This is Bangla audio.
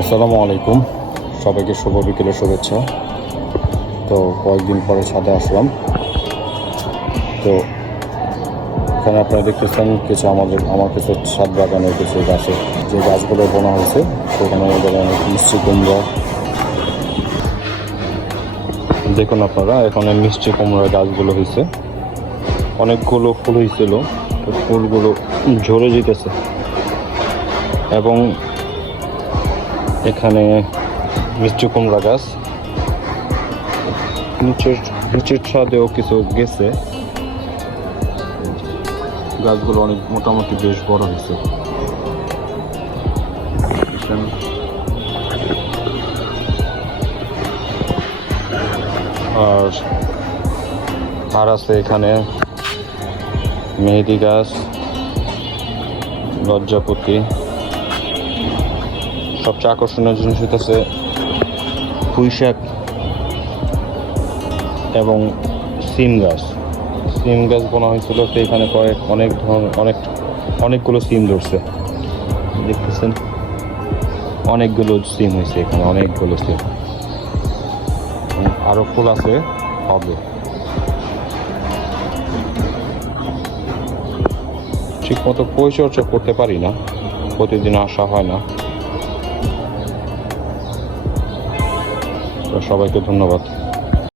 আসসালামু আলাইকুম, সবাইকে শুভ বিকেলের শুভেচ্ছা। তো কয়েকদিন পরে ছাদে আসলাম। তো এখানে আপনারা দেখতেছেন কিছু আমার কিছু ছাদ বাগানের কিছু গাছের যে গাছগুলো বোনা হয়েছে, সেখানে অনেক মিষ্টি কুমড়া। দেখুন আপনারা, এখানে মিষ্টি কুমড়ার গাছগুলো হয়েছে, অনেকগুলো ফুল হয়েছিল, তো ফুলগুলো ঝরে যেতেছে। এবং এখানে মিষ্টি কুমড়া গাছ, নিচের ছাদেও কিছু গেছে। গাছগুলো অনেক মোটামুটি বেশ বড় হয়েছে। আর আছে এখানে মেহেদি গাছ, লজ্জাপতি। সবচেয়ে আকর্ষণীয় জিনিস হচ্ছে পুঁই শাক এবং সিম গাছ। সিম গাছ বোনা হয়েছিল, তো এখানে অনেকগুলো সিম ধরছে, দেখতেছেন। অনেকগুলো সিম হয়েছে এখানে, অনেকগুলো সিম। আরো ফুল আছে, হবে। ঠিক মতো পরিচর্যা করতে পারি না, প্রতিদিন আসা হয় না। তো সবাইকে ধন্যবাদ।